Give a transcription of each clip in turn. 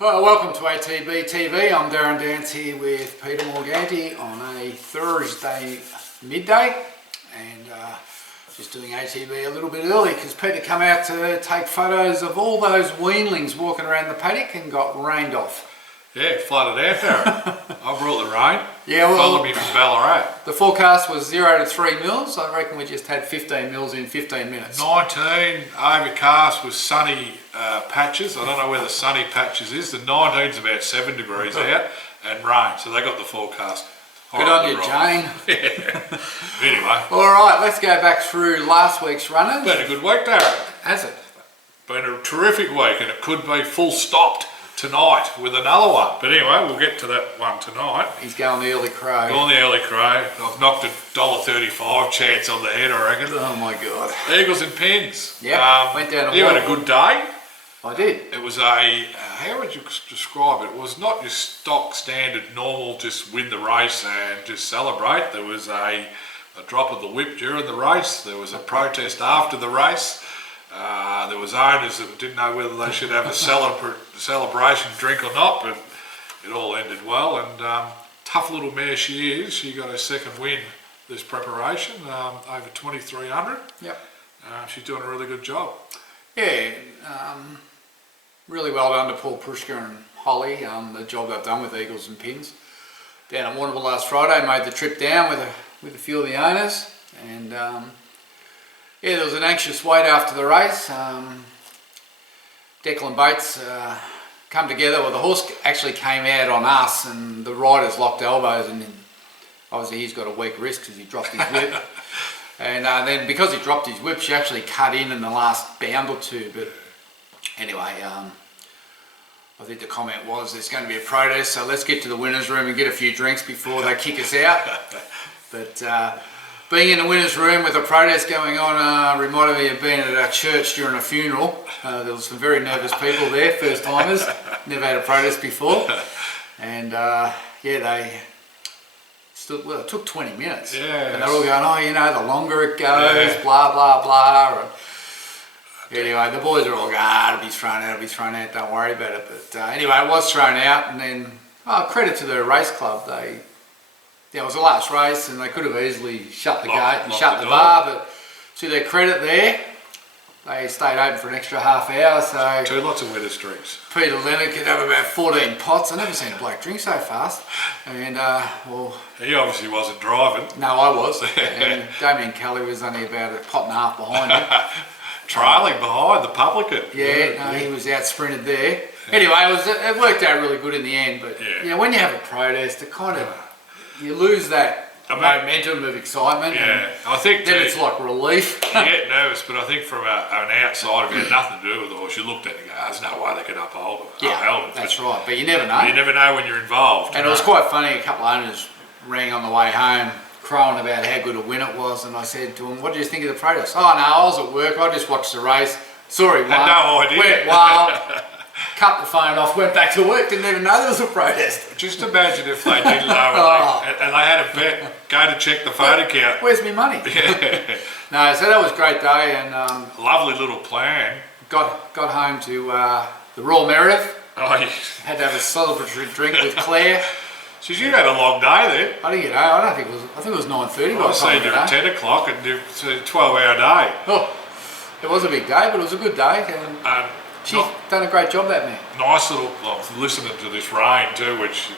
Well, welcome to ATB TV. I'm Darren Dance here with Peter Morganti on a Thursday midday, and just doing ATB a little bit early because Peter come out to take photos of all those weanlings walking around the paddock and got rained off. Yeah, flooded out there. I brought the rain. Yeah, well, followed me from Ballarat. The forecast was 0 to 3 mils. I reckon we just had 15 mils in 15 minutes. 19 overcast with sunny patches. I don't know where the sunny patches is. The 19's about 7 degrees out and rain. So they got the forecast. Good on you, Jane. Yeah. Anyway. All right, let's go back through last week's runners. Been a good week, Darren. Has it? Been a terrific week, and it could be full stopped tonight with another one. But anyway, we'll get to that one tonight. He's going the early crow. Going the early crow. I've knocked a $1.35 chance on the head, I reckon. Oh my God. Eagles and pins. Yeah, went down to You had a good day. I did. It was a, how would you describe it? It was not just stock standard normal, just win the race and just celebrate. There was a drop of the whip during the race. There was a protest after the race. There was owners that didn't know whether they should have a celebration drink or not, but it all ended well. And tough little mare she is. She got her second win this preparation, over 2,300. Yep. She's doing a really good job. Yeah, really well done to Paul Prushka and Holly. The job they've done with Eagles and Pins. Down at Warrnambool last Friday, made the trip down with a few of the owners, and yeah, there was an anxious wait after the race. Declan Bates come together. Well, the horse actually came out on us, and the riders locked elbows, and obviously he's got a weak wrist because he dropped his whip. And then because he dropped his whip, she actually cut in the last bound or two. But anyway, I think the comment was there's going to be a protest, so let's get to the winners' room and get a few drinks before they kick us out. But being in the winners' room with a protest going on reminded me of being at a church during a funeral. There was some very nervous people there, first timers, never had a protest before, and yeah, they stood. Well, it took 20 minutes, yeah, and they're all going, "Oh, you know, the longer it goes, blah blah blah." And anyway, the boys are all going, "It'll be thrown out, it'll be thrown out. Don't worry about it." But anyway, it was thrown out, and then credit to the race club. Yeah, it was the last race, and they could have easily shut the gate and shut the bar, but to their credit there, they stayed open for an extra half hour, so 2 lots of winners' drinks. Peter Leonard could have about 14 pots. I've never seen a bloke drink so fast. And, well... He obviously wasn't driving. No, I was. And Damien Kelly was only about a pot and a half behind him. Trailing behind the publican. Yeah, no, he was out sprinted there. Anyway, it worked out really good in the end, but you know, when you have a protest, it kind of... You lose that momentum of excitement. Yeah, I think then it's like relief. You get nervous, but I think from an outsider, it had nothing to do with the horse. You looked at it and go, there's no way they could uphold it. Yeah, that's right. But you never know. You never know when you're involved. And it was quite funny. A couple of owners rang on the way home, crowing about how good a win it was, and I said to them, "What did you think of the protest?" "Oh no, I was at work. I just watched the race. Sorry, had no idea. Went wild." Cut the phone off, went back to work, didn't even know there was a protest. Just imagine if they didn't know and they had a bet, go to check the phone account. Where's my money? Yeah. No, so that was a great day, and lovely little plan. Got home to the Royal Meredith. Oh, yes. Had to have a celebratory drink with Claire. So you had a long day then. I didn't get home. I think it was 9:30. I was saying you're at 10 o'clock and it's a 12-hour day. Oh, it was a big day, but it was a good day. And she's done a great job, that man. Nice little, listening to this rain too, which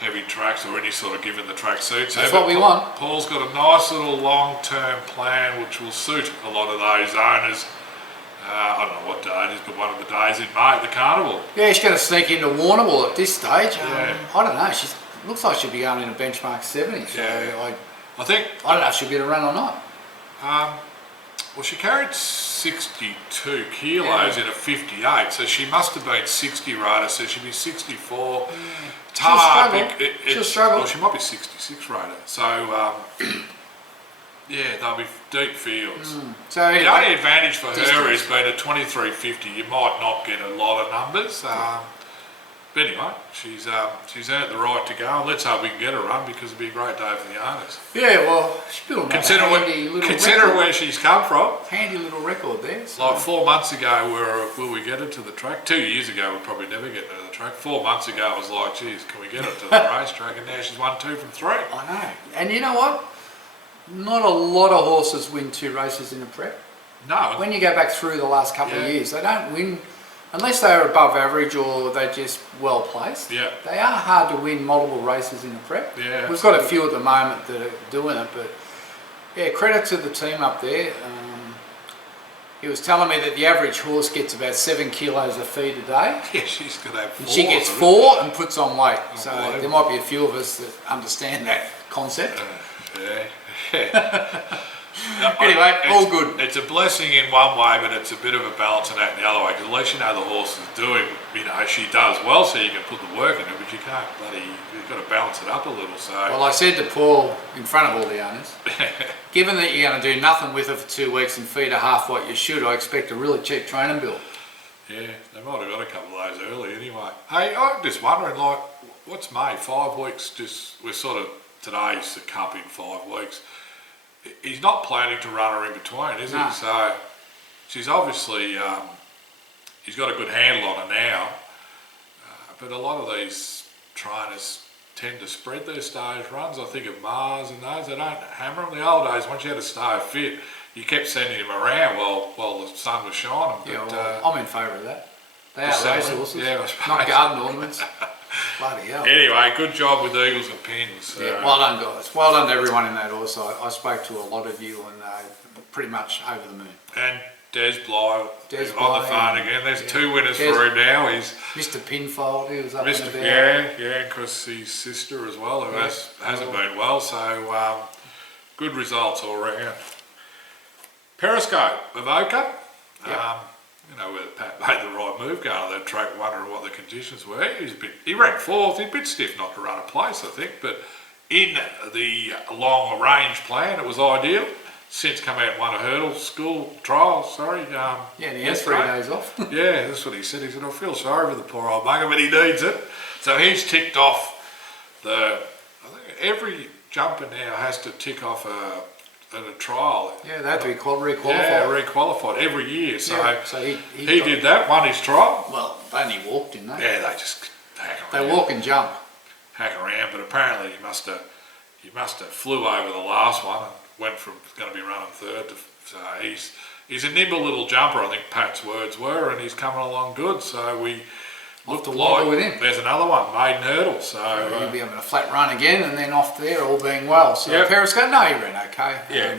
heavy tracks or any sort of given the track suits. That's what we want. Paul's got a nice little long-term plan which will suit a lot of those owners. I don't know what day it is, but one of the days in May at the carnival. Yeah, she's going to sneak into Warrnambool at this stage. I don't know. She looks like she'll be going in a benchmark 70. So I don't know if she'll get a run or not. Well, she carried 62 kilos in a 58, so she must have been 60 rider, so she'd be 64. She'll struggle. Well, she might be 66 rider. So, yeah, they'll be deep fields. So the only advantage for her is being a 23.50. You might not get a lot of numbers. But anyway, she's earned the right to go, and let's hope we can get her run because it'd be a great day for the owners. Yeah, well, she's building up a handy little Consider record. where she's come from. Handy little record there. So. Like 4 months ago, will we get her to the track? 2 years ago, we'd probably never get her to the track. 4 months ago, it was like, geez, can we get her to the racetrack? And now she's won 2 from 3. I know. And you know what? Not a lot of horses win 2 races in a prep. No. When you go back through the last couple of years, they don't win, unless they're above average or they're just well placed. Yeah. They are hard to win multiple races in a prep. Yeah, We've got a few at the moment that are doing it, but yeah, credit to the team up there. He was telling me that the average horse gets about 7 kilos of feed a day. Yeah, she's got to have 4. And she gets 4 and puts on weight. So Unbelievable. there might be a few of us that understand that concept. Yeah. Anyway, all good. It's a blessing in one way, but it's a bit of a balancing act in the other way, because at least you know the horse is doing, she does well, so you can put the work in it, but you can't you've got to balance it up a little. So. Well, I said to Paul in front of all the owners, given that you're going to do nothing with her for 2 weeks and feed her half what you should, I expect a really cheap training bill. Yeah, they might have got a couple of those early anyway. Hey, I'm just wondering, like, what's May? 5 weeks, we're sort of, today's the cup in 5 weeks. He's not planning to run her in between, is he? So she's obviously, he's got a good handle on her now. But a lot of these trainers tend to spread their stage runs. I think of Mars and those, they don't hammer them. The old days, once you had a stay fit, you kept sending him around while the sun was shining. But, Yeah, well, I'm in favour of that. They are racehorses, yeah, I suppose. not garden ornaments. Bloody hell. Anyway, good job with Eagles and Pins. Yeah, well done, guys. Well done to everyone in that horse. I spoke to a lot of you and pretty much over the moon. And Des Bly Des is on the Bly, phone again. There's yeah. 2 winners Des- for him now. He's Mr. Pinfold, he was up in the bed. yeah, because his sister as well, who hasn't been well. So good results all round. Periscope, Avoca. Yep. Whether Pat made the right move going on that track, wondering what the conditions were. He ran 4th. He's a bit stiff not to run a place, I think, but in the long range plan, it was ideal. Since come out and won a hurdle school trial, Yeah, and he has 3 days off. Yeah, that's what he said. He said, I feel sorry for the poor old bugger, but he needs it. So he's ticked off I think every jumper now has to tick off a trial. Yeah, they have to be re-qualified. Yeah, re-qualified every year. So, Yeah, so he did that, won his trial. Well, they only walked, didn't they? Yeah, they just hack around. They walk and jump. Hack around, but apparently he must have flew over the last one and went from going to be running 3rd to, so he's a nimble little jumper, I think Pat's words were, and he's coming along good. So we looked like with him. There's another one, maiden hurdle. So He'll be having a flat run again and then off there, all being well. So Yep. Periscope, no, he ran okay. Yeah.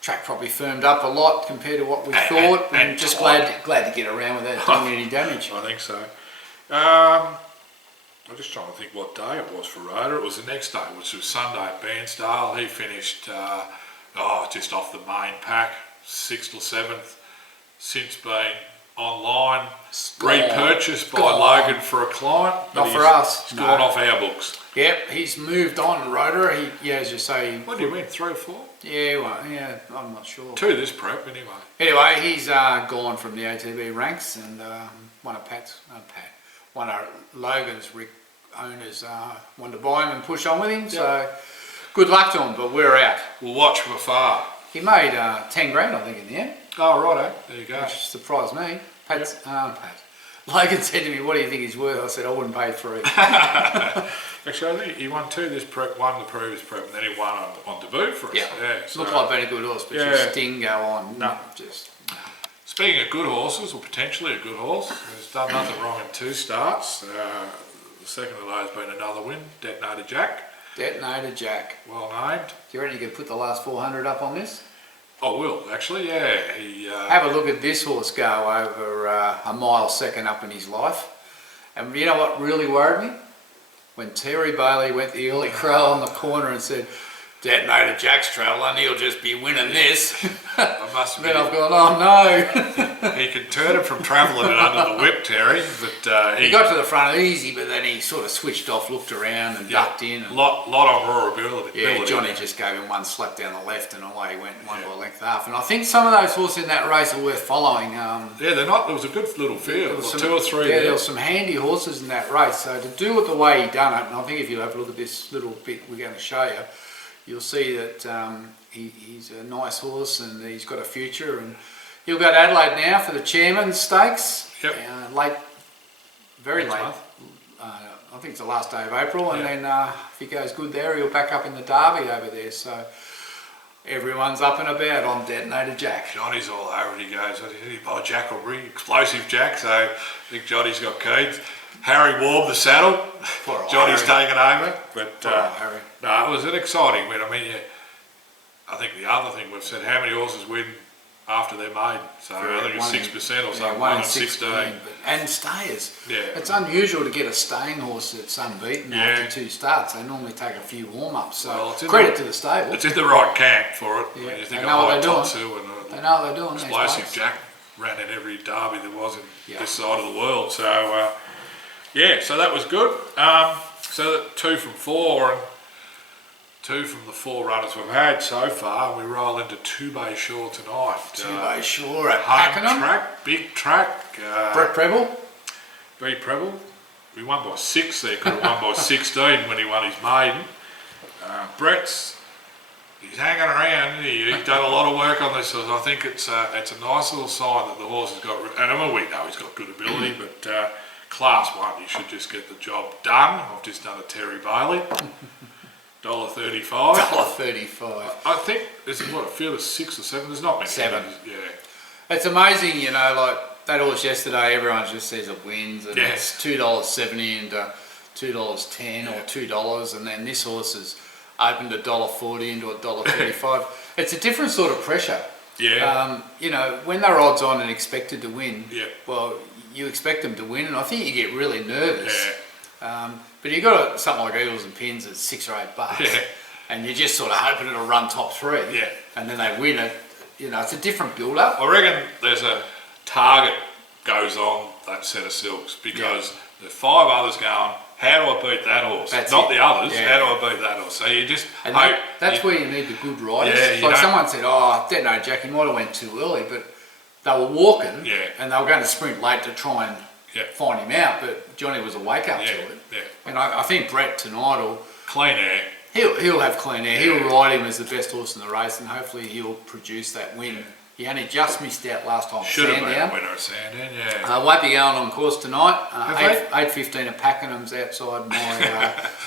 Track probably firmed up a lot compared to what we thought, and just glad to get around without doing any damage. I think so. I'm just trying to think what day it was for Rhoda. It was the next day, which was Sunday at Bairnsdale. He finished just off the main pack, 6th or 7th. Since been online, repurchased by Logan for a client. Not for us. He's gone off our books. Yep, he's moved on, Rhoda. As you say. What do you mean, 3 or 4? Yeah, well, yeah, I'm not sure. 2 this prep, anyway. Anyway, he's gone from the ATB ranks, and one of Logan's owners wanted to buy him and push on with him. Yep. So good luck to him, but we're out. We'll watch from afar. He made 10 grand, I think, in the end. Oh, righto. There you go. Which surprised me. Logan said to me, "What do you think he's worth?" I said, "I wouldn't pay 3." Actually, I think he won 2 this prep, 1 the previous prep, and then he won on debut for us. Yeah, so looked like being a good horse, but just didn't go on. No. Just. Speaking of good horses, or potentially a good horse, he's done nothing wrong in 2 starts. The second of those been another win, Detonator Jack. Detonator Jack. Well named. Do you reckon you could put the last 400 up on this? I will, actually, yeah. Have a look at this horse go over a mile second up in his life. And you know what really worried me? When Terry Bailey went the early crow on the corner and said, Detonator Jack's travelling, he'll just be winning this. I must Then admit, I've gone, oh no. he could turn it from travelling it under the whip, Terry, but He got to the front easy, but then he sort of switched off, looked around and ducked in. And lot on raw ability. yeah, Johnny just gave him one slap down the left and away he went, one by length half. And I think some of those horses in that race are worth following. Yeah, they're not. There was a good little field. Some, 2 or 3 yeah, there. there were some handy horses in that race. So to do it the way he done it, and I think if you have a look at this little bit we're going to show you, you'll see that he's a nice horse and he's got a future. And he'll go to Adelaide now for the Chairman's Stakes. Yep. Very Next late. month. I think it's the last day of April, and then if he goes good there, he'll back up in the Derby over there. So everyone's up and about on Detonator Jack. Johnny's all over it. He goes, he buy Jack will bring explosive Jack. So I think Johnny's got keys. Harry warmed the saddle. Johnny's taken over. But Harry. no, it was an exciting win. I mean, I think the other thing we've said, how many horses win after they're maiden? So I think it's 6% or something, 1 in 16. And stayers. Yeah. It's unusual to get a staying horse that's unbeaten after 2 starts. They normally take a few warm-ups. So credit to the stable. It's in the right camp for it. Yeah. When you think They know what of they're Totsu doing. and They know what they're doing. explosive Jack ran in every derby there was in this side of the world. So yeah, so that was good. So that 2 from 4 and 2 from the 4 runners we've had so far. We roll into Two Bay Shore tonight. Two Bay Shore at home Pakenham. track, big track. Brett Preble. B Preble. We won by 6 there. Could have won by 16 when he won his maiden. Brett's, he's hanging around. He's done a lot of work on this. So I think it's a nice little sign that the horse has got. And I mean, we know he's got good ability, but Class 1, he should just get the job done. I've just done a Terry Bailey. $1.35. $1.35. I think there's a field of 6 or 7. There's not many. 7. Yeah. It's amazing, you know, like that horse yesterday, everyone just says it wins, and it's $2.70 into $2.10 or $2, and then this horse is opened $1.40 into $1.35. It's a different sort of pressure. Yeah. You know, when they're odds on and expected to win, Yeah. well, you expect them to win, and I think you get really nervous. Yeah. But you got something like Eagles and Pins at $6 or $8, and you're just sort of hoping it'll run top 3. Yeah. And then they win it. You know, it's a different build-up. I reckon there's a target goes on that set of silks because the 5 others going, how do I beat that horse? That's Not it. the others, Yeah. how do I beat that horse? So you just And hope. that's where you need the good riders. Yeah, like someone said, oh, Detonator Jack, he might have went too early, but they were walking and they were going to sprint late to try and find him out, but Johnny was a wake-up to it. Yeah. And I think Brett tonight will... Clean air. He'll have clean air. He'll ride him as the best horse in the race, and hopefully he'll produce that win. He only just missed out last time. Should have been Sandown. a winner at Sandown, Won't be going on course tonight. Have 8:15 at Pakenham's outside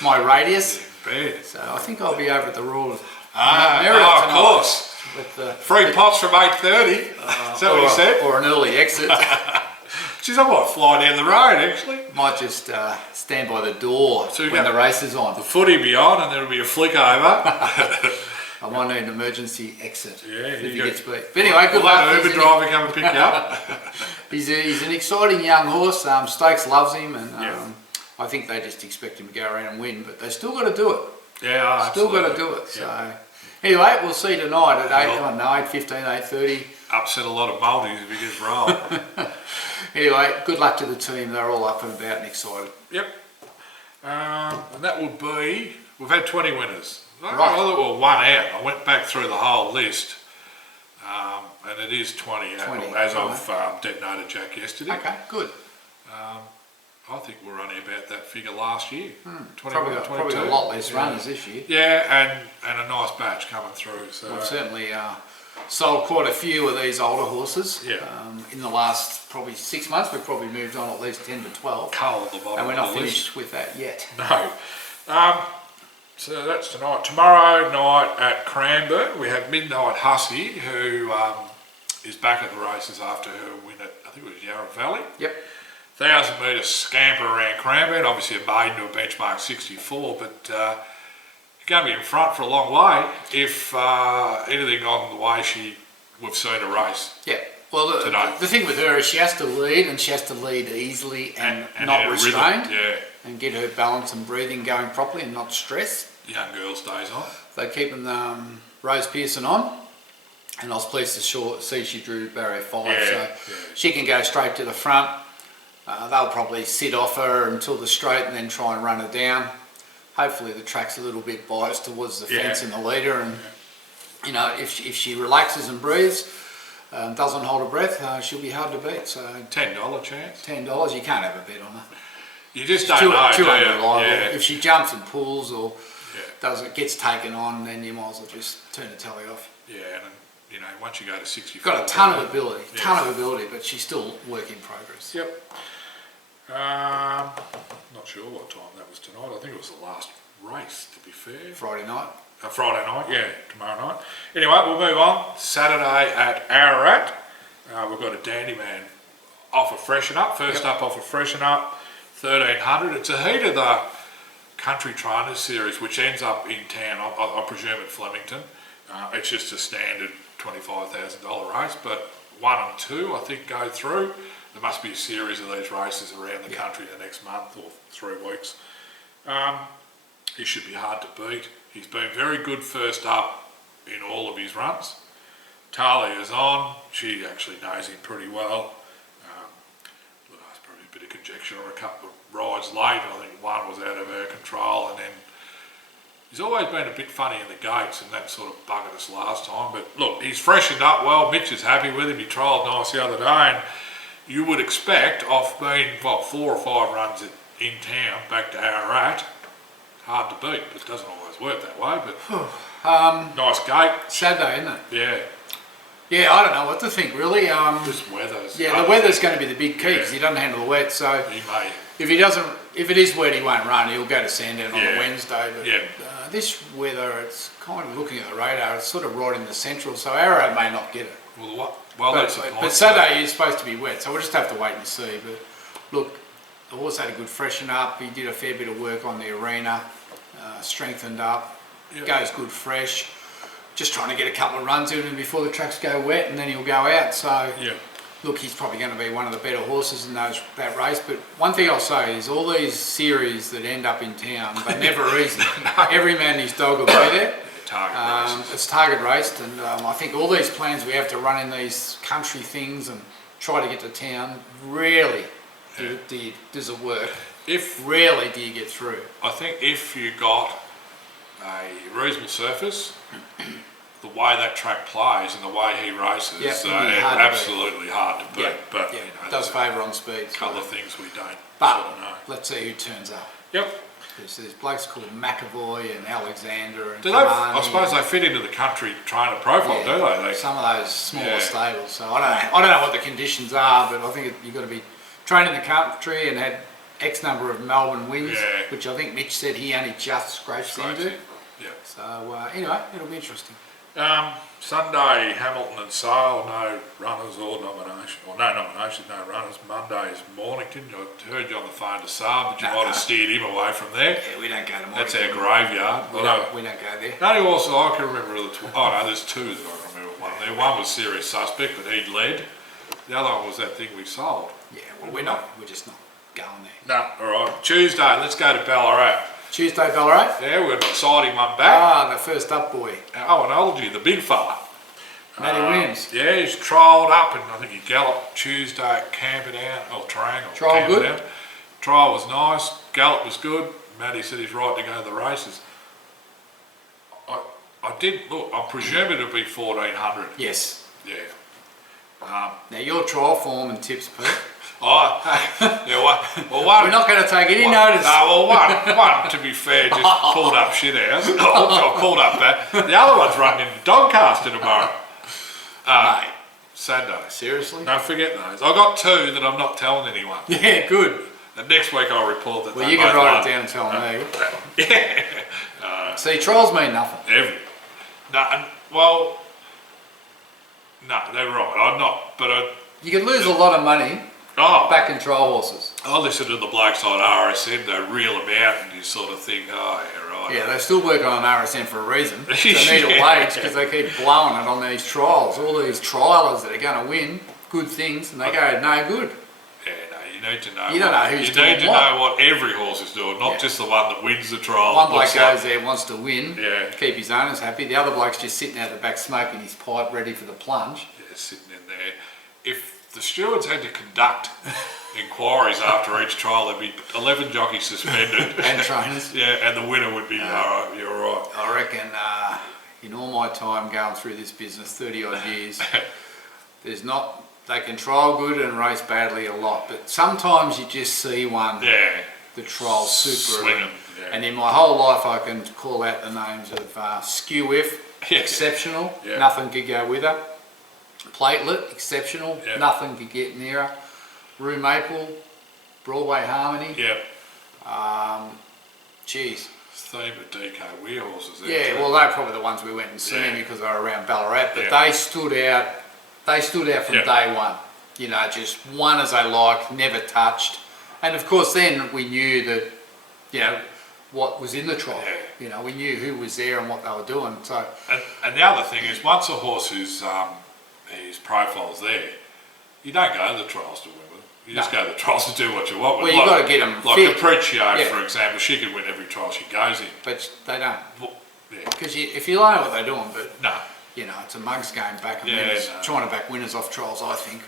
my radius. Bad. So I think I'll be over at the Royal Of course. with the Free pots from 8:30. Is that what you said? Or an early exit. Geez, I might fly down the road actually. Might just stand by the door So when the race is on. The footy be on and there'll be a flick over. I might need an emergency exit if he go. gets beat. But anyway, good We'll luck. have an Uber driver come and pick you up. He's an exciting young horse. Stokes loves him, and I think they just expect him to go around and win, but they still got to do it. Yeah, Still got to do it. So anyway, we'll see tonight at 8:15, 8:30. Upset a lot of multis if he gets rolled. Anyway, good luck to the team. They're all up and about and excited. Yep. And that will be, we've had 20 winners. Right. Well, 1 out. I went back through the whole list. And it is 20 as of Detonator Jack yesterday. Okay, good. I think we're only about that figure last year. 21, Probably 22. a lot less runners this year. Yeah, and a nice batch coming through. So We've certainly sold quite a few of these older horses. Yeah. In the last probably 6 months, we've probably moved on at least 10 to 12. cull at the bottom And we're not of the finished with that yet. list. No. So that's tonight. Tomorrow night at Cranbourne, we have Midnight Hussey, who is back at the races after her win at, I think it was Yarra Valley. Yep. 1,000 metre scamper around Cranbourne, obviously a maiden to a benchmark 64, but you're going to be in front for a long way if anything on the way we've seen a race. Yeah. Well, Today. the thing with her is she has to lead, and she has to lead easily and not in a restrained. rhythm, yeah. And get her balance and breathing going properly and not stress. Young girl stays on. They're keeping Rose Pearson on, and I was pleased to see she drew barrier 5, so she can go straight to the front. They'll probably sit off her until the straight and then try and run her down. Hopefully the track's a little bit biased towards the fence and the leader, and you know, if she relaxes and breathes, doesn't hold her breath, she'll be hard to beat. So $10 chance. $10, you can't have a bet on her. You just don't know, too do you? unreliable. Yeah. If she jumps and pulls or gets taken on, then you might as well just turn the tally off. Yeah, and you know, once you go to 64, got a ton of ability, but she's still work in progress. Yep. Not sure what time that was tonight. I think it was the last race, to be fair. Friday night. Friday night, yeah, tomorrow night. Anyway, we'll move on. Saturday at Ararat, we've got a Dandy Man off a freshen up. First up off a freshen up, 1300. It's a heat of the Country Trainers Series, which ends up in town, I presume at Flemington. It's just a standard $25,000 race, but 1 and 2 I think go through. There must be a series of these races around the country the next month or 3 weeks. He should be hard to beat. He's been very good first up in all of his runs. Talia's on. She actually knows him pretty well. There's probably a bit of conjecture or a couple of rides late. I think one was out of her control, and then he's always been a bit funny in the gates, and that sort of buggered us last time. But look, he's freshened up well. Mitch is happy with him. He trialled nice the other day, and you would expect, off being 4 or 5 runs in town back to Ararat, hard to beat, but it doesn't always work that way. But nice gate. Saturday, isn't it? Yeah. Yeah, I don't know what to think really. Just weather's. Yeah, the weather's going to be the big key because he doesn't handle the wet. So he may. If it is wet, he won't run. He'll go to Sandown on the Wednesday. But this weather, it's kind of looking at the radar. It's sort of right in the central, so Ararat may not get it. Well, that's the point. But Saturday is supposed to be wet, so we'll just have to wait and see. But look, the horse had a good freshen up. He did a fair bit of work on the arena, strengthened up, goes good fresh. Just trying to get a couple of runs in him before the tracks go wet, and then he'll go out. So look, he's probably going to be one of the better horses in that race. But one thing I'll say is all these series that end up in town, they're never easy. Every man and his dog will be there. It's target raced, and I think all these plans we have to run in these country things and try to get to town, rarely does it work. Rarely do you get through. I think if you got a reasonable surface, the way that track plays and the way he races, it's absolutely hard to beat. But you know, it does favour on speed. A couple of things we don't but sort of know. Let's see who turns up. Yep. There's blokes called McAvoy and Alexander and I suppose they fit into the country trainer profile, do they? Some of those smaller stables. So I don't know what the conditions are, but I think you've got to be trained in the country and had X number of Melbourne wins, which I think Mitch said he only just scratched into. Yeah. So anyway, it'll be interesting. Sunday, Hamilton and Sale, no runners or nomination. Well, no nominations, no runners. Monday is Mornington. I heard you on the phone to Saab, but you might have steered him away from there. Yeah, we don't go to Mornington. That's our graveyard. We don't go there. The only horse I can remember there's 2 that I can remember one there. One was Serious Suspect, but he'd led. The other one was that thing we sold. Yeah, well, we're just not going there. No, alright. Tuesday, let's go to Ballarat. Tuesday, Ballarat? Yeah, we're exciting one back. The first up boy. Oh, and Olgie, the big fella. Matty Williams. Yeah, he's trialled up, and I think he galloped Tuesday at Camperdown, or Triangle. Trial good? Trial was nice, gallop was good. Matty said he's right to go to the races. I did look, I presume it'll be 1400. Yes. Yeah. Now your trial form and tips, Pete. Well, one. We're not going to take any notice. No, one, to be fair, just pulled up shit house. Pulled up that. The other one's running into Doncaster tomorrow. Mate. Saturday. Seriously? Don't forget those. I got 2 that I'm not telling anyone. Yeah, good. And next week I'll report that. Well, you can write it down and tell me. Yeah. See, trials mean nothing. No, they're right. I'm not, but you could lose a lot of money back in trial horses. I listen to the blokes on RSN, they reel them out and you sort of think, oh yeah, right. Yeah, they're still working on RSN for a reason. They need a wage because they keep blowing it on these trials. All these trialers that are going to win good things and they go no good. Yeah, no, you need to know. You don't know who's doing You need to know what every horse is doing, not just the one that wins the trial. One bloke goes there, wants to win, Yeah. keep his owners happy. The other bloke's just sitting out the back smoking his pipe, ready for the plunge. Yeah, sitting in there. If the stewards had to conduct inquiries after each trial, there'd be 11 jockeys suspended. And trainers. Yeah, and the winner would be, all right, you're all right. I reckon in all my time going through this business, 30 odd years, they can trial good and race badly a lot, but sometimes you just see one that trials super. Swinging, And in my whole life I can call out the names of Skew If, exceptional, nothing could go with her. Platelet, exceptional, nothing could get near her. Rue Maple, Broadway Harmony. Geez. Theme of DK Weir horses there. Yeah, well they're probably the ones we went and seen because they were around Ballarat, but they stood out. They stood out from day one. You know, just one as they like, never touched. And of course then we knew that, you know, what was in the trial. You know, we knew who was there and what they were doing. So and the other thing is, once a horse his profile's there, you don't go to the trials to win with them. You just go to the trials to do what you want with them. Well, you've got to get them like fit. Capriccio, for example, she could win every trial she goes in. But they don't. Yeah. Because if you know what they're doing, but no. You know, it's a mugs game back and winners, trying to back winners off trials, I think.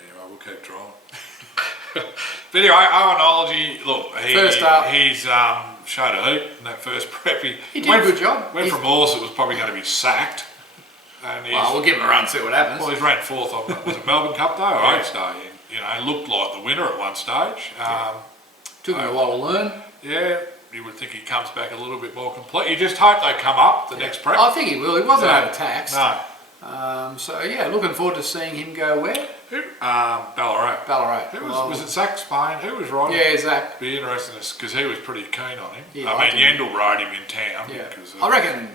Anyway, we'll keep trying. But anyway, Owenology, look, he's showed a hoop in that first prep. He did a good job. Went from horse that was probably going to be sacked. And well, we'll give him a run, see what happens. Well, he's ran fourth on, was it Melbourne Cup though, or Oaks Day? You know, looked like the winner at one stage. Took him a while to learn. Yeah, you would think he comes back a little bit more complete. You just hope they come up the next prep. I think he will. He wasn't overtaxed. No. So yeah, looking forward to seeing him go where? Ballarat. Ballarat. Who was it Zach Spain? Who was riding? Yeah, Zach. Be interesting because he was pretty keen on him. Yeah, I mean, Yendall rode him in town. Yeah. Because I reckon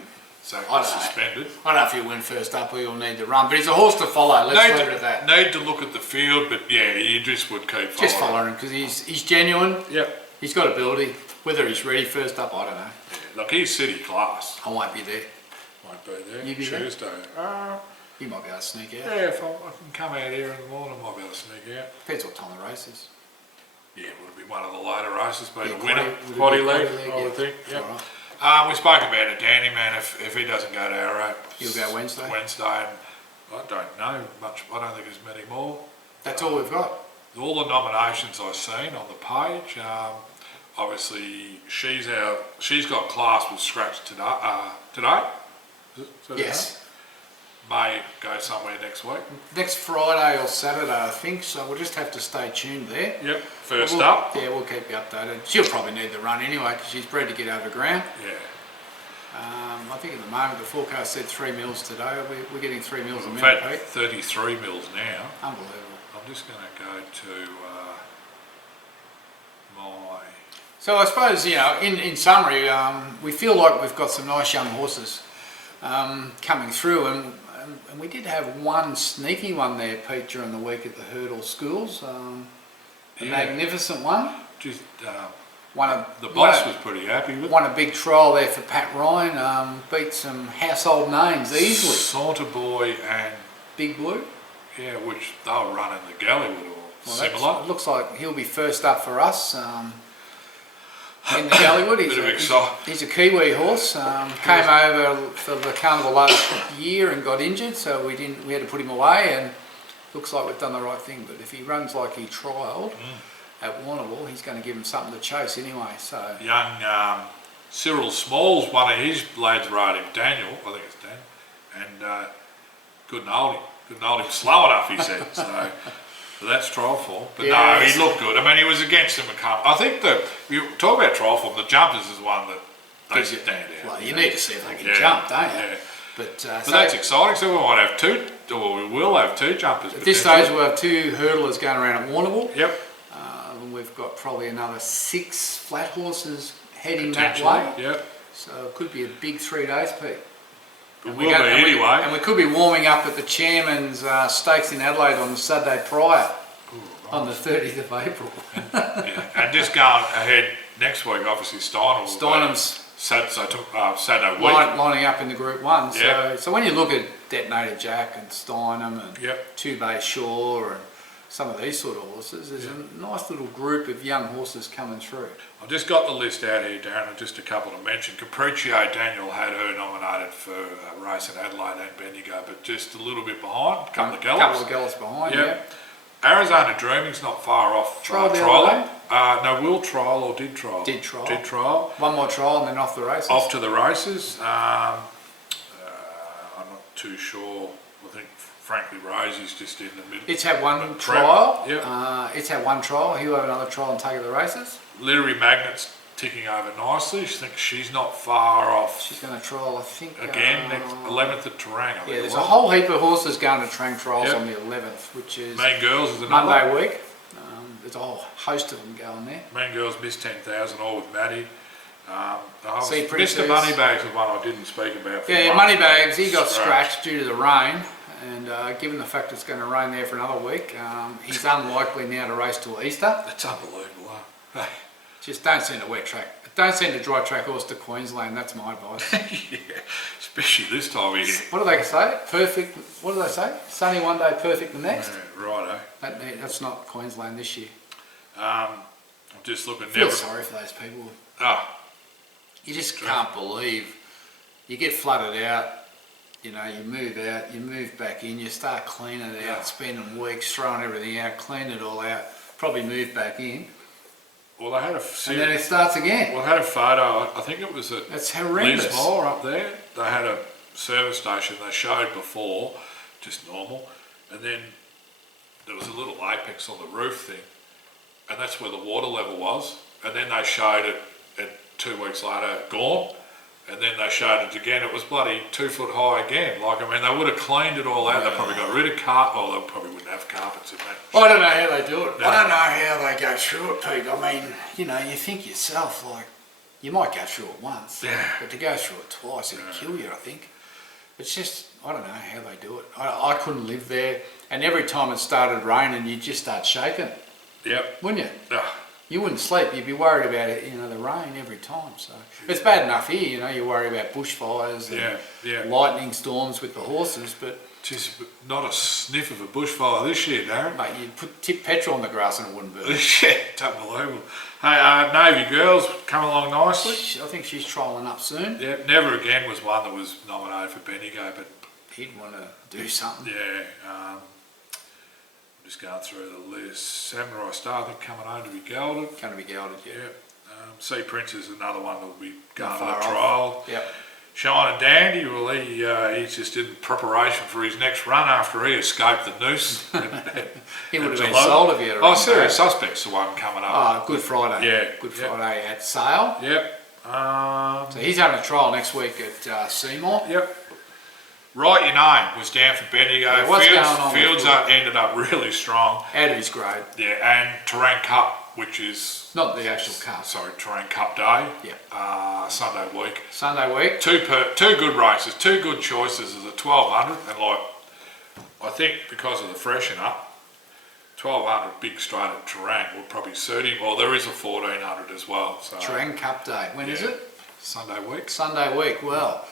Zach was suspended. I don't know if he'll win first up or he'll need to run, but he's a horse to follow. Let's leave it at that. Need to look at the field, but yeah, you just would keep following. Just following him because he's genuine. Yep. He's got ability. Whether he's ready first up, I don't know. Yeah, look, he's city class. I won't be there. Won't be there. You be Tuesday. You might be able to sneak out. Yeah, if I can come out here in the morning, I might be able to sneak out. Depends what time the race is. Yeah, it would be one of the later races, be the Yeah, winner. quaddy Leg, leg, I would think. Yep. Right. We spoke about it, Danny, man. If he doesn't go to Arrow, he'll go Wednesday. Wednesday, and I don't know much. I don't think there's many more. That's all we've got. All the nominations I've seen on the page. Obviously, she's got class with scratch today. Today? Yes. May go somewhere next week. Next Friday or Saturday, I think. So we'll just have to stay tuned there. Yep. First up. Yeah, we'll keep you updated. She'll probably need the run anyway because she's bred to get over ground. Yeah. I think at the moment the forecast said 3 mils today. We're getting 3 mils a We've minute, had Pete. 33 mils now. Unbelievable. I'm just going to go to my... So I suppose, you know, in summary, we feel like we've got some nice young horses coming through, and we did have one sneaky one there, Pete, during the week at the Hurdle Schools. A magnificent one. Just, the boss was pretty happy with it. Won a big trial there for Pat Ryan, beat some household names easily. Saunter Boy and Big Blue. Yeah, which they were running the Galleywood or similar. It looks like he'll be first up for us in the Galleywood. He's a Kiwi horse. Came over for the carnival last year and got injured, so we had to put him away. And looks like we've done the right thing. But if he runs like he trialled at Warrnambool, he's going to give him something to chase anyway. So young Cyril Smalls, one of his lads rode him. Daniel, I think it's Dan, and couldn't hold him. Couldn't hold him slow enough, he said. So that's trial form. But no, he looked good. I mean, he was against him. I think you talk about trial form, the jumpers is one that they stand out. Well, you need to see if they can jump, don't you? Yeah. But that's exciting. So we might have two, or we will have two jumpers. At this stage, we'll have 2 hurdlers going around at Warrnambool. Yep. And we've got probably another 6 flat horses heading that way. Yep. So it could be a big 3 days, Pete. It will be anyway. And we could be warming up at the Chairman's Stakes in Adelaide on the Saturday prior, on the 30th of April. And just going ahead next week, obviously Steinham's Saturday week. Lining up in the Group 1. So when you look at Detonator Jack and Steinham and Two Bay Shore and some of these sort of horses, there's a nice little group of young horses coming through. I've just got the list out here, Darren, and just a couple to mention. Capriccio, Daniel had her nominated for a race in Adelaide and Bendigo, but just a little bit behind, a couple of gallops. A couple of gallops behind, yeah. Arizona Dreaming's not far off. Trial. No, will trial or did trial? Did trial. Did trial. One more trial and then off the races. Off to the races. I'm not too sure. I think Frankly Rosie's just in the middle. It's had one trial. Yep. It's had one trial. He'll have another trial and take it to the races. Literary Magnet's ticking over nicely. I think she's not far off. She's going to trial, I think. Again, next 11th at Terang. Yeah, there's a whole heap of horses going to Terang trials on the 11th, which is Mean Girls is another Monday week. There's a whole host of them going there. Mean Girls missed 10,000 all with Maddie. Princess. Mr. Moneybags was one I didn't speak about. Yeah, Moneybags, he got scratched due to the rain, and given the fact it's going to rain there for another week, he's unlikely now to race till Easter. That's unbelievable, huh? Just don't send a wet track. Don't send a dry track horse to Queensland, that's my advice. Yeah, especially this time of year. What do they say? Perfect, what do they say? Sunny one day, perfect the next? Yeah, righto. That's not Queensland this year. I'm just looking. I feel sorry for those people. You just can't believe you get flooded out, you know, you move out, you move back in, you start cleaning it out, spending weeks throwing everything out, cleaning it all out, probably move back in. Well, they had a and then it starts again. Well, I had a photo, I think it was at That's horrendous. Lismore up there. They had a service station they showed before, just normal, and then there was a little apex on the roof thing, and that's where the water level was, and then they showed it at 2 weeks later gone, and then they showed it again, it was bloody 2 foot high again. Like, I mean, they would have cleaned it all out. They probably got rid of they probably wouldn't have carpets in that. I don't know how they do it. No. I don't know how they go through it, Pete. I mean, you know, you think yourself, like, you might go through it once, but to go through it twice, it'll kill you, I think. It's just, I don't know how they do it. I couldn't live there, and every time it started raining, you'd just start shaking. Yep. Wouldn't you? You wouldn't sleep. You'd be worried about it, you know, the rain every time. So it's bad enough here, you know. You worry about bushfires and lightning storms with the horses, but just not a sniff of a bushfire this year, Darren. Mate, you'd tip petrol on the grass and it wouldn't burn. Yeah, it's unbelievable. Hey, Navy Girls come along nicely. I think she's trialling up soon. Yeah, Never Again was one that was nominated for Bendigo, but he'd want to do something. Yeah. Just going through the list. Samurai Star, I think, coming home to be gelded. Going to be gelded, yeah. Sea Prince is another one that will be going to far the trial. Yep. Shine and Dandy, well, he's just in preparation for his next run after he escaped the noose. He would have been sold if he had a run. Serious Suspect's the one coming up. Good Friday. Yeah. Good Friday at Sale. Yep. So he's having a trial next week at Seymour. Yep. Write Your Name was down for Bendigo. Fields ended up really strong. Out of his grade. Yeah, and Terang Cup, which is... Not the actual cup. Sorry, Terang Cup Day. Yeah. Sunday week. Sunday week. Two good races, 2 good choices as a 1200, and like, I think because of the freshen up, 1200 big straight at Terang will probably suit him. Well, there is a 1400 as well. So. Terang Cup Day. When is it? Sunday week. Sunday week. Well,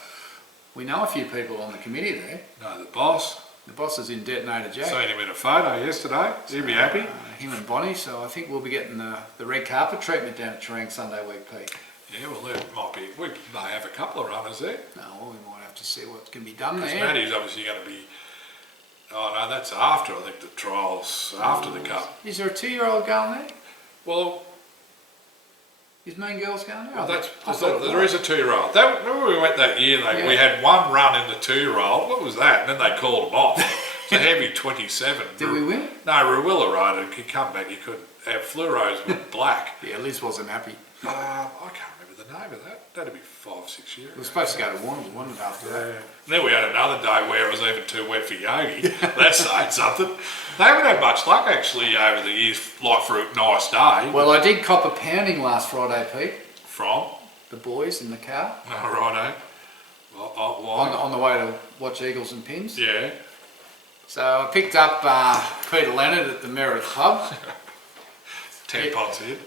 we know a few people on the committee there. No, the boss. The boss is in Detonator Jack. Seen him in a photo yesterday. He'll be happy. Him and Bonnie, so I think we'll be getting the red carpet treatment down at Terang Sunday week, Pete. Yeah, well, there might be. We may have a couple of runners there. No, well, we might have to see what can be done there. Because Maddie's obviously going to be... Oh, no, that's after, I think, the trials, after the Cup. Is there a 2-year-old going there? Well... Is Mean Girls going there? Well, there is a 2-year-old. Remember we went that year, we had one run in the 2-year-old. What was that? And then they called them off. It's a heavy 27. Did we win? No, Ruwilla rode it. He come back, he couldn't. Our fluoros were black. Yeah, Liz wasn't happy. I can't remember the name of that. That'd be 5 or 6 years. We were supposed to go to Warrnambool, wasn't it, after that? And then we had another day where it was even too wet for Yogi. That's saying something. They haven't had much luck actually over the years, like for a nice day. Well, I did cop a pounding last Friday, Pete. From? The boys in the car. Oh, righto. Well, on the way to watch Eagles and Pins. Yeah. So I picked up Peter Leonard at the Meredith Pub. 10 pots in.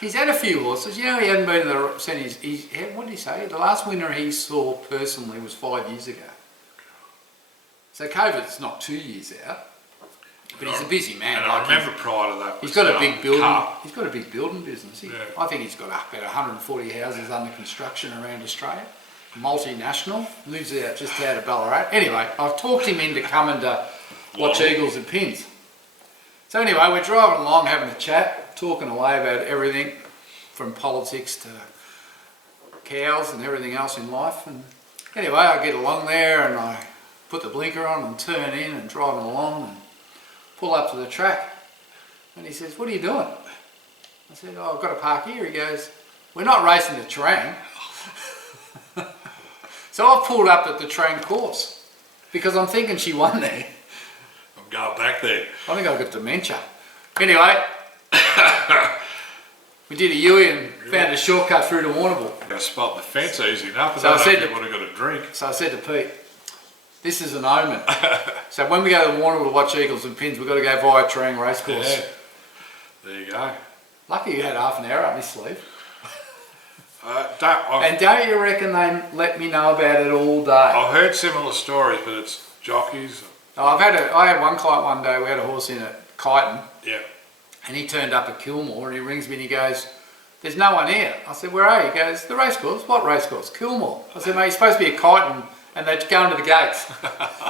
He's had a few horses. You know, he hadn't been to the... what did he say? The last winner he saw personally was 5 years ago. So COVID's not 2 years out. But he's a busy man. And I remember prior to that, he's got a big building. car. He's got a big building business. I think he's got about 140 houses under construction around Australia. Multinational, lives just out of Ballarat. Anyway, I've talked him into coming to watch Eagles and Pins. So anyway, we're driving along, having a chat, talking away about everything from politics to cows and everything else in life. And anyway, I get along there and I put the blinker on and turn in and driving along and pull up to the track. And he says, "What are you doing?" I said, "Oh, I've got to park here." He goes, "We're not racing the Terang." So I've pulled up at the Terang course because I'm thinking she won there. I'm going back there. I think I've got dementia. Anyway, we did a Yui and found a shortcut through to Warrnambool. I spot the fence easy enough, So I said you would have got a drink. So I said to Pete, "This is an omen." So when we go to Warrnambool to watch Eagles and Pins, we've got to go via Terang Racecourse. Yeah. There you go. Lucky you had half an hour up my sleeve. I've And don't you reckon they let me know about it all day? heard similar stories, but it's jockeys. I had one client one day, we had a horse in at Kyneton, Yeah. and he turned up at Kilmore and he rings me and he goes, "There's no one here." I said, "Where are you?" He goes, "The racecourse." "What racecourse?" "Kilmore." I said, "Mate, you're supposed to be at Kyneton and they're going to the gates."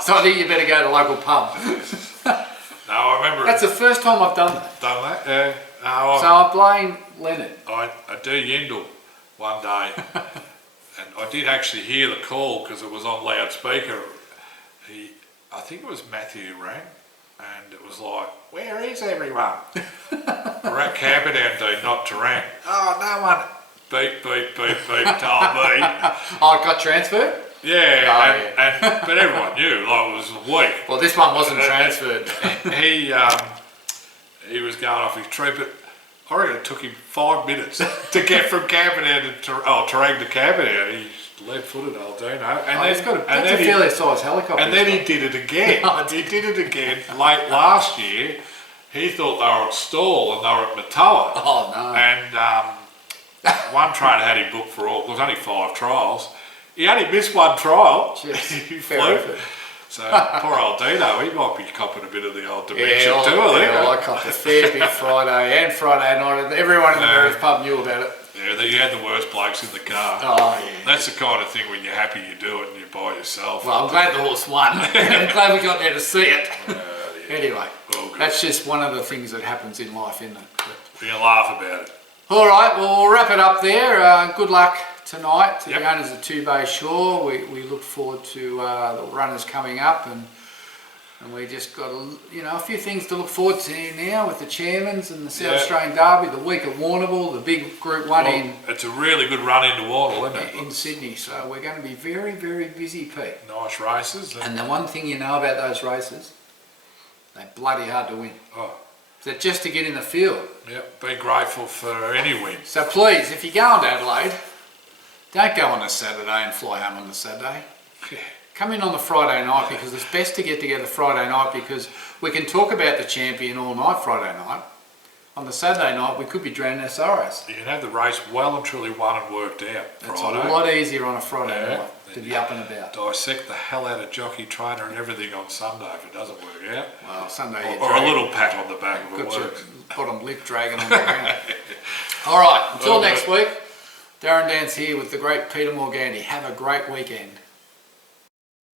So I think you better go to the local pub. No, I remember. That's the first time I've done that. Done that, yeah. No, So I blame Leonard. I do Yindle one day, and I did actually hear the call because it was on loudspeaker. I think it was Matthew rang, and it was like, "Where is everyone?" We're at Camperdown, dude, not Terang. "Oh, no one." Beep, beep, beep, beep, told me. Oh, it got transferred? Yeah, but everyone knew, like it was a week. Well, this one wasn't transferred. He was going off his tree, but I reckon it took him 5 minutes to get from Camperdown to Terang to Camperdown. He's lead-footed, old Dino. That's a fairly sized helicopter. And then he did it again. He did it again late last year. He thought they were at Stall and they were at Matoa. Oh, no. And one trainer had him booked for all. There was only 5 trials. He only missed one trial. He fair flew. effort. So poor old Dino, he might be copping a bit of the old dementia too, I think. I copped a fair bit Friday and Friday night. Everyone in the various pub knew about it. Yeah, you had the worst blokes in the car. Oh, yeah. That's the kind of thing when you're happy you do it and you're by yourself. Well, I'm glad the horse won. I'm glad we got there to see it. Yeah. Anyway, Well, that's just one of the things that happens in life, isn't it? we can laugh about it. All right, well, we'll wrap it up there. Good luck tonight to Yep. the owners of Two Bay Shore. We look forward to the runners coming up, and we just got a few things to look forward to now with the chairmans and the South Australian Derby, the week at Warrnambool, the big Group 1 it's a really good run into Warrnambool, isn't it? in Sydney. So we're going to be very, very busy, Pete. Nice races. And the one thing you know about those races, they're bloody hard to win. Oh, So just to get in the field. yep, be grateful for any win. So please, if you're going to Adelaide, don't go on a Saturday and fly home on the Saturday. Come in on the Friday night because it's best to get together Friday night because we can talk about the champion all night Friday night. On the Saturday night, we could be drowning our sorrows. You can have the race well and truly won and worked out It's Friday. a lot easier on a Friday night to be up and about. Dissect the hell out of jockey, trainer and everything on Sunday if it doesn't work out. Well, Sunday Or a little pat on the back if it got your works. bottom lip dragging on the ground. All right, until next week, Darren Dance here with the great Peter Morganti. Have a great weekend.